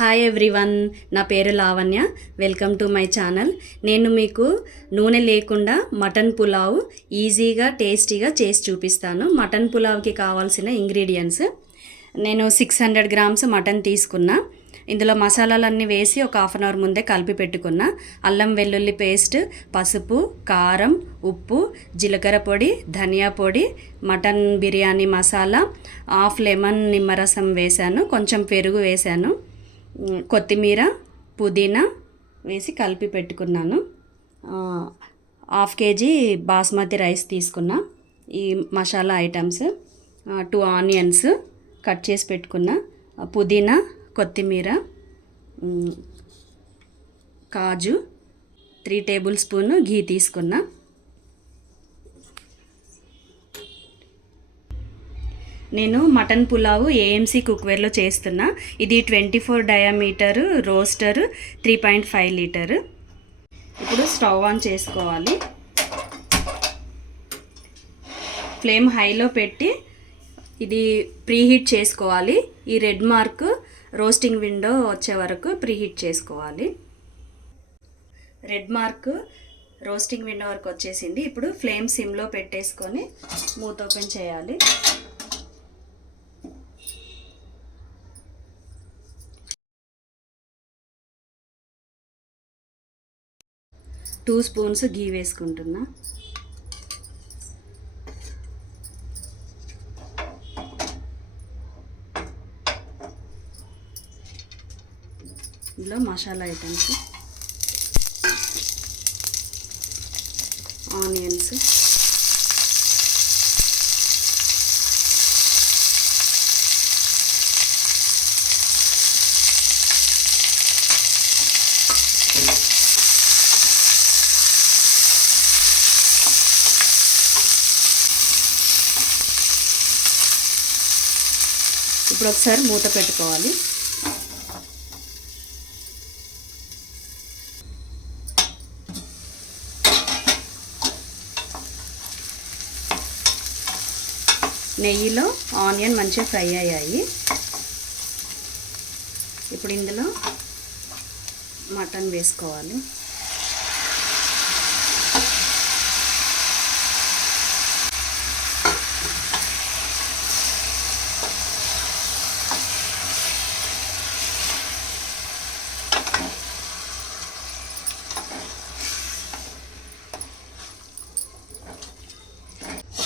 Hi everyone, నా పేరు Lavanya. Welcome to my channel. నేను మీకు నూనె లేకుండా మటన్ పులావ్ ఈజీగా టేస్టీగా చేసి చూపిస్తాను. మటన్ పులావ్కి కావాల్సిన ఇంగ్రీడియంట్స్, నేను 600 గ్రామ్స్ మటన్ తీసుకున్నా. ఇందులో మసాలాలన్నీ వేసి ఒక హాఫ్ అన్ అవర్ ముందే కలిపి పెట్టుకున్నా. అల్లం వెల్లుల్లి పేస్ట్, పసుపు, కారం, ఉప్పు, జీలకర్ర పొడి, ధనియా పొడి, mutton biryani masala, half lemon నిమ్మరసం వేశాను, కొంచెం పెరుగు వేశాను, కొత్తిమీర, పుదీనా వేసి కలిపి పెట్టుకున్నాను. హాఫ్ కేజీ బాస్మతి రైస్ తీసుకున్నా. ఈ మసాలా ఐటమ్స్ 2 ఆనియన్స్ కట్ చేసి పెట్టుకున్నా, పుదీనా, కొత్తిమీర, కాజు, 3 టేబుల్ స్పూన్ ఘీ తీసుకున్నా. నేను మటన్ పులావు ఏఎంసీ కుక్వేర్లో చేస్తున్నా. ఇది 24 డయామీటర్ రోస్టర్, 3.5 లీటర్. ఇప్పుడు స్టవ్ ఆన్ చేసుకోవాలి. ఫ్లేమ్ హైలో పెట్టి ఇది ప్రీహీట్ చేసుకోవాలి. ఈ రెడ్ మార్క్ రోస్టింగ్ విండో వచ్చే వరకు ప్రీహీట్ చేసుకోవాలి. రెడ్ మార్క్ రోస్టింగ్ విండో వరకు వచ్చేసింది. ఇప్పుడు ఫ్లేమ్ సిమ్లో పెట్టేసుకొని మూత ఓపెన్ చేయాలి. టూ స్పూన్స్ ఘీ వేసుకుంటున్నా. ఇందులో మసాలా ఐటమ్స్, ఆనియన్స్, ఇప్పుడు ఒకసారి మూత పెట్టుకోవాలి. నెయ్యిలో ఆనియన్ మంచిగా ఫ్రై అయ్యాయి. ఇప్పుడు ఇందులో మటన్ వేసుకోవాలి.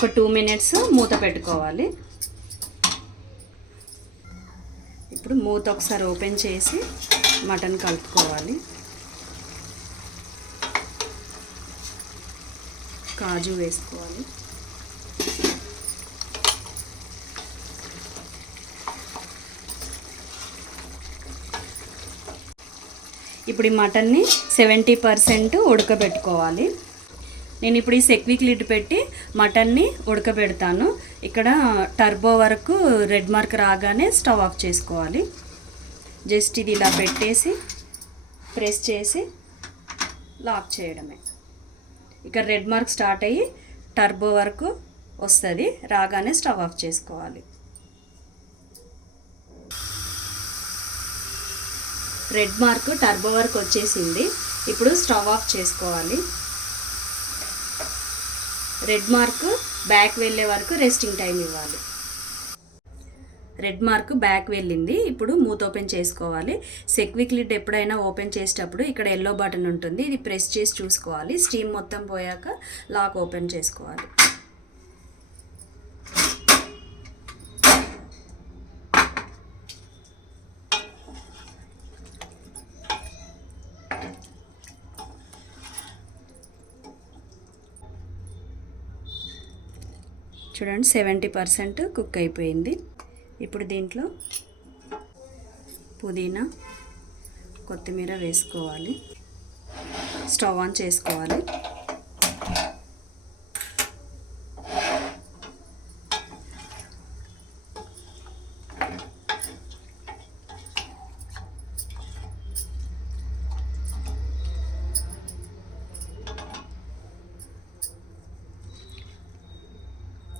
ఒక 2 మినిట్స్ మూత పెట్టుకోవాలి. ఇప్పుడు మూత ఒకసారి ఓపెన్ చేసి మటన్ కలుపుకోవాలి. కాజు వేసుకోవాలి. ఇప్పుడు ఈ మటన్ని 70% ఉడకబెట్టుకోవాలి. నేను ఇప్పుడు ఈ సెక్విక్ లిడ్ పెట్టి మటన్ని ఉడకబెడతాను. ఇక్కడ టర్బో వరకు రెడ్ మార్క్ రాగానే స్టవ్ ఆఫ్ చేసుకోవాలి. జస్ట్ ఇది ఇలా పెట్టేసి ప్రెస్ చేసి లాక్ చేయడమే. ఇక్కడ రెడ్ మార్క్ స్టార్ట్ అయ్యి టర్బో వరకు వస్తుంది, రాగానే స్టవ్ ఆఫ్ చేసుకోవాలి. రెడ్ మార్క్ టర్బో వరకు వచ్చేసింది. ఇప్పుడు స్టవ్ ఆఫ్ చేసుకోవాలి. రెడ్ మార్క్ బ్యాక్ వెళ్ళే వరకు రెస్టింగ్ టైం ఇవ్వాలి. రెడ్ మార్క్ బ్యాక్ వెళ్ళింది. ఇప్పుడు మూత ఓపెన్ చేసుకోవాలి. సెక్విక్ లిడ్ ఎప్పుడైనా ఓపెన్ చేసేటప్పుడు ఇక్కడ ఎల్లో బటన్ ఉంటుంది, ఇది ప్రెస్ చేసి చూసుకోవాలి. స్టీమ్ మొత్తం పోయాక లాక్ ఓపెన్ చేసుకోవాలి. చూడండి, 70% కుక్ అయిపోయింది. ఇప్పుడు దీంట్లో పుదీనా, కొత్తిమీర వేసుకోవాలి. స్టవ్ ఆన్ చేసుకోవాలి.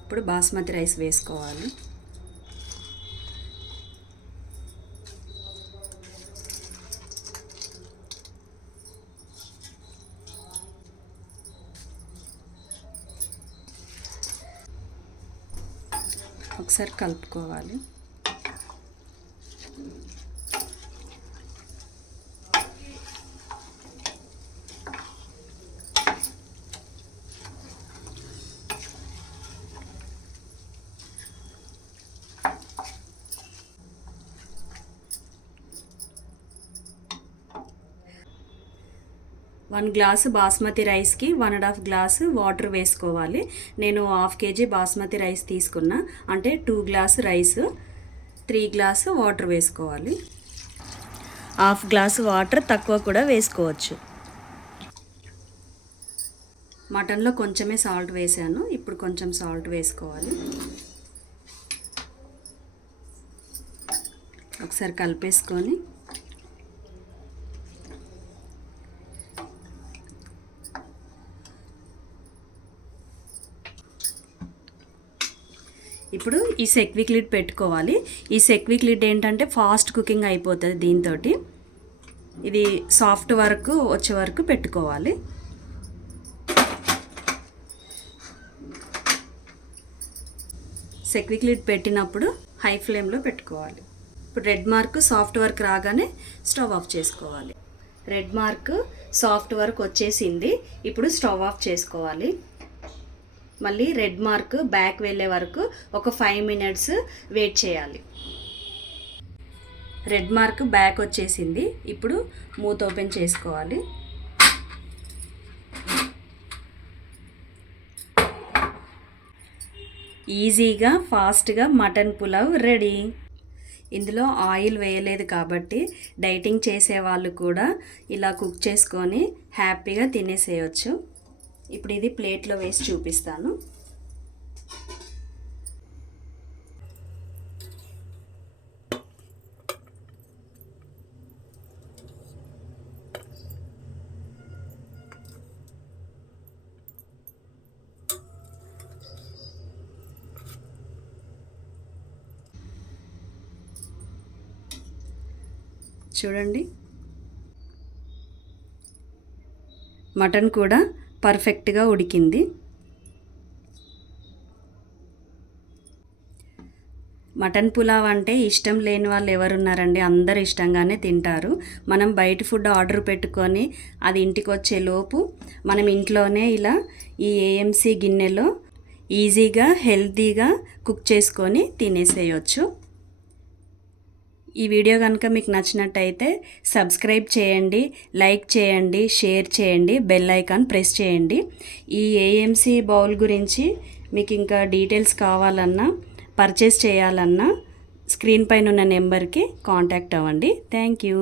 ఇప్పుడు బాస్మతి రైస్ వేసుకోవాలి. ఒకసారి కలుపుకోవాలి. వన్ గ్లాసు బాస్మతి రైస్కి 1.5 గ్లాసు వాటర్ వేసుకోవాలి. నేను 1/2 kg బాస్మతి రైస్ తీసుకున్నా, అంటే 2 గ్లాసు రైస్ 3 గ్లాసు వాటర్ వేసుకోవాలి. 1/2 గ్లాసు వాటర్ తక్కువ కూడా వేసుకోవచ్చు. మటన్లో కొంచెమే సాల్ట్ వేసాను, ఇప్పుడు కొంచెం సాల్ట్ వేసుకోవాలి. ఒకసారి కలిపేసుకొని ఇప్పుడు ఈ సెక్విక్ లిడ్ పెట్టుకోవాలి. ఈ సెక్విక్ లిడ్ ఏంటంటే ఫాస్ట్ కుకింగ్ అయిపోతుంది. దీంతో ఇది సాఫ్ట్ వరకు వచ్చే వరకు పెట్టుకోవాలి. సెక్విక్ లిడ్ పెట్టినప్పుడు హై ఫ్లేమ్లో పెట్టుకోవాలి. ఇప్పుడు రెడ్ మార్క్ సాఫ్ట్ వర్క్ రాగానే స్టవ్ ఆఫ్ చేసుకోవాలి. రెడ్ మార్క్ సాఫ్ట్ వర్క్ వచ్చేసింది. ఇప్పుడు స్టవ్ ఆఫ్ చేసుకోవాలి. మళ్ళీ రెడ్ మార్క్ బ్యాక్ వెళ్ళే వరకు ఒక 5 minutes వెయిట్ చేయాలి. రెడ్ మార్క్ బ్యాక్ వచ్చేసింది. ఇప్పుడు మూత ఓపెన్ చేసుకోవాలి. ఈజీగా ఫాస్ట్గా మటన్ పులావ్ రెడీ. ఇందులో ఆయిల్ వేయలేదు కాబట్టి డైటింగ్ చేసే వాళ్ళు కూడా ఇలా కుక్ చేసుకొని హ్యాపీగా తినేసేయచ్చు. ఇప్పుడు ఇది ప్లేట్లో వేసి చూపిస్తాను. చూడండి, మటన్ కూడా పర్ఫెక్ట్గా ఉడికింది. మటన్ పులావ్ అంటే ఇష్టం లేని వాళ్ళు ఎవరున్నారండి? అందరు ఇష్టంగానే తింటారు. మనం బయట ఫుడ్ ఆర్డర్ పెట్టుకొని అది ఇంటికి వచ్చే లోపు మనం ఇంట్లోనే ఇలా ఈ ఏఎంసీ గిన్నెలో ఈజీగా హెల్తీగా కుక్ చేసుకొని తినేసేయచ్చు. ఈ వీడియో కనుక మీకు నచ్చినట్టయితే సబ్స్క్రైబ్ చేయండి, లైక్ చేయండి, షేర్ చేయండి, బెల్ ఐకాన్ ప్రెస్ చేయండి. ఈ ఏఎంసీ బౌల్ గురించి మీకు ఇంకా డీటెయిల్స్ కావాలన్నా, పర్చేస్ చేయాలన్నా స్క్రీన్ పైన ఉన్న నెంబర్కి కాంటాక్ట్ అవ్వండి. Thank you.